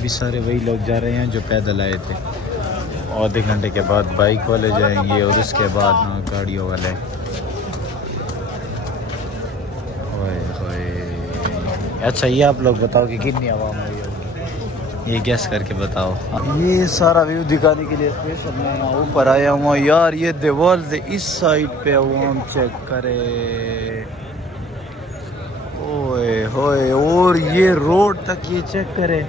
ابھی سارے وہی لوگ جا رہے ہیں جو پیدل آئے تھے. آدھے گھنٹے کے بعد بائک والے جائیں گے اور اس کے بعد گاڑیوں والے. اچھا یہ آپ لوگ بتاؤ کہ کتنی عوام ہوئی ہوگی, یہ گیس کر کے بتاؤ. یہ سارا ویو دکھانے کے لیے اسپیشل میں اوپر آیا ہوں یار. یہ دیوال سے اس سائڈ پہ عوام چیک کرے, اوئے ہوئے, اور یہ روڈ تک یہ چیک کرے,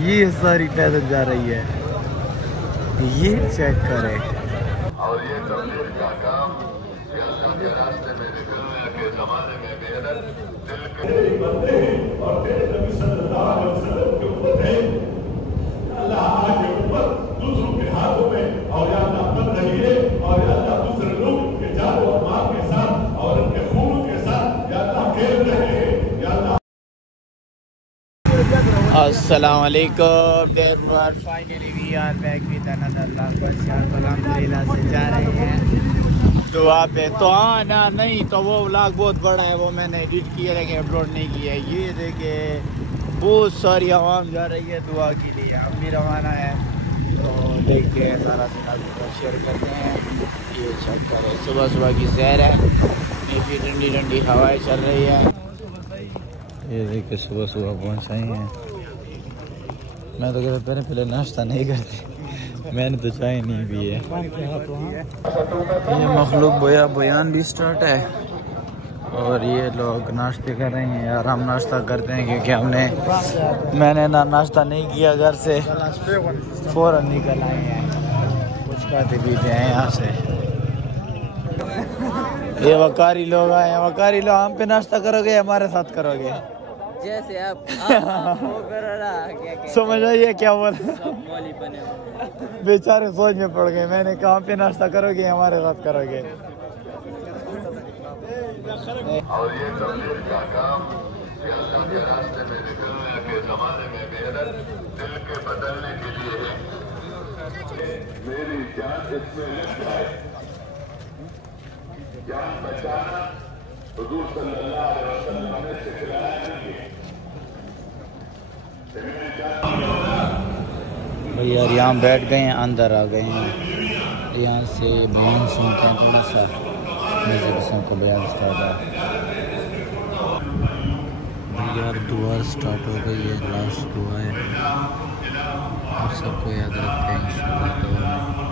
یہ ساری پیدل جا رہی ہے, یہ چیک کرے. اور یہ تبلیغ کا کام کہ اللہ کے راستے میں نکلنے کے زمانے میں محنت دل کے بندے ہیں اور تیرے نبی صلی اللہ علیہ وسلم کے اوپر ہے. اللہ آگے اوپر دوسروں کے ہاتھوں میں, اور یا اللہ بند رہیے, اور یا اللہ دوسرے لوگ کے جان و مال کے ساتھ اور ان کے خون کے ساتھ یا اللہ کھیل رہے ہیں. یا اللہ السلام علیکم. Finally we are back with another vlog. بس یار الحمدللہ سے جا رہے ہیں دعا پہ. تو نا نہیں تو وہ vlog بہت بڑا ہے, وہ میں نے ایڈٹ کیا لیکن اپلوڈ نہیں کیا. یہ دیکھے بہت ساری عوام جا رہی ہے دعا کے لیے. ہم بھی روانہ ہے تو دیکھتے ہیں سارا شیئر کرتے ہیں. یہ چیک کریں, صبح صبح کی سیر ہے, نیچے ٹھنڈی ٹھنڈی ہوائیں چل رہی ہے. یہ دیکھیں صبح صبح پہنچ آئی ہیں. میں تو کہتا پہلے ناشتہ نہیں کرتے, میں نے تو چائے نہیں پی ہے. یہ مخلوق بیان بھی سٹارٹ ہے اور یہ لوگ ناشتے کر رہے ہیں. یار ہم ناشتہ کرتے ہیں کیونکہ میں نے ناشتہ نہیں کیا گھر سے, فوراً نکل آئے ہیں. کچھ کھاتے پیتے ہیں یہاں سے. یہ وقاری لوگ آئے ہیں. وقاری لوگ ہم پہ ناشتہ کرو گے, ہمارے ساتھ کرو گے جیسے آپ سمجھ آئیے کیا بول بیچارے سوچ میں پڑ گئے. میں نے کہاں پہ ناشتہ کرو گے, ہمارے ساتھ کرو گے. اور یہ تبلیغ کا کام کہ اللہ کے راستے میں نکلنے کے زمانے میں محنت دل کے بدلنے کے لیے ہے. میری جان اس میں لکھ ہے, جان بچانا حضور صلی اللہ علیہ وسلم نے سکھلایا نہیں ہے. بھئی یار یہاں بیٹھ گئے ہیں, اندر آ گئے ہیں. یہاں سے بیان سنتے ہیں, کون سا میوزک کو بیان سٹارٹ ہے. بھئی یار دعا سٹارٹ ہو گئی ہے, لاسٹ دعا ہے, آپ سب کو یاد رکھتے ہیں انشاءاللہ دعا میں.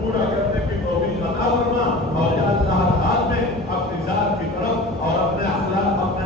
پورا کرنے کی توفیق عطا فرما, اور یا اللہ ہر حال میں اپنی ذات کی طرف اور اپنے اخلاق, اپنے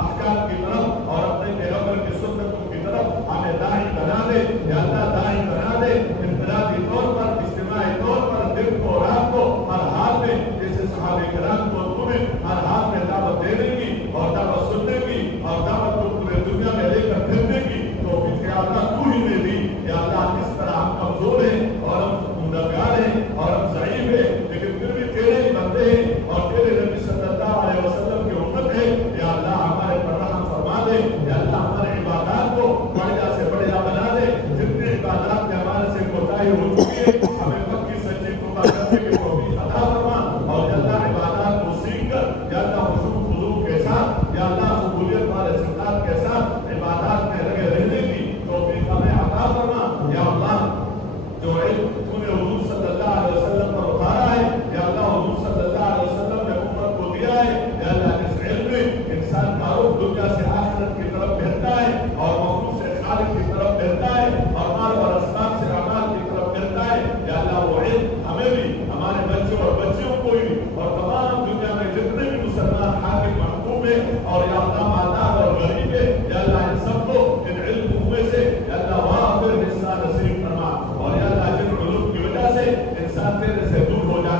احکام کی طرف اور اپنے پیغمبر کی سنتوں کی طرف ہمیں داعی بنا دے. یا اللہ داعی بنا دے, انفرادی طور پر, اجتماعی طور پر, دن کو رات کو ہر حال میں, جیسے صحابہ کرام کو تمہیں ہر حال میں دعوت دینے کی اور دعوت سننے کی اور دعوت کو پورے دنیا میں لے کر پھرنے کی توفیق یا اللہ تو ہی دے دی. یا اللہ اس طرح ہم کمزور ہیں اور ہم گنہگار ہیں اور ہم ضعیف ہیں, لیکن پھر بھی تیرے ہی بندے ہیں اور تیرے نبی صلی اللہ علیہ وسلم کی امت ہے. یا اللہ ہمارے پر رحم فرما دے. یا اللہ ہمارے عبادات کو بڑھیا سے بڑھیا بنا دے. جتنے عبادات میں ہمارے سے کوتاہی ہو چکی ہے, ہمیں پکی سچی توبہ کرنے کی توفیق عطا فرما. اور یا اللہ عبادات کو سیکھ کر یا اللہ خضوع کے ساتھ, یا اللہ قبولیت والے صفات کے ساتھ عبادات میں لگے رہنے کی توفیق ہمیں عطا فرما. یا اللہ جو علم تو نے حضور صلی اللہ علیہ وسلم پر اتارا ہے, یا اللہ حضور صلی اللہ علیہ وسلم نے امت کو دیا ہے, یا اللہ اس علم میں انسان کا رخ دنیا سے آخرت کی طرف بہتا ہے اور مخلوق سے خالق کی طرف بہتا ہے اور مال اور اسباب سے اعمال کی طرف بہتا ہے. یا اللہ وہ علم ہمیں بھی, ہمارے بچوں اور بچیوں کو بھی, اور تمام دنیا میں جتنے بھی مسلمان حاکم محکوم ہیں اور یا اللہ مالدار اور غریب ہیں, یا اللہ ان سب کو ان علم میں سے یا اللہ وہاں پھر حصہ نصیب فرما. اور یا اللہ جن علوم کی وجہ سے انسان تیرے سے دور ہو جاتا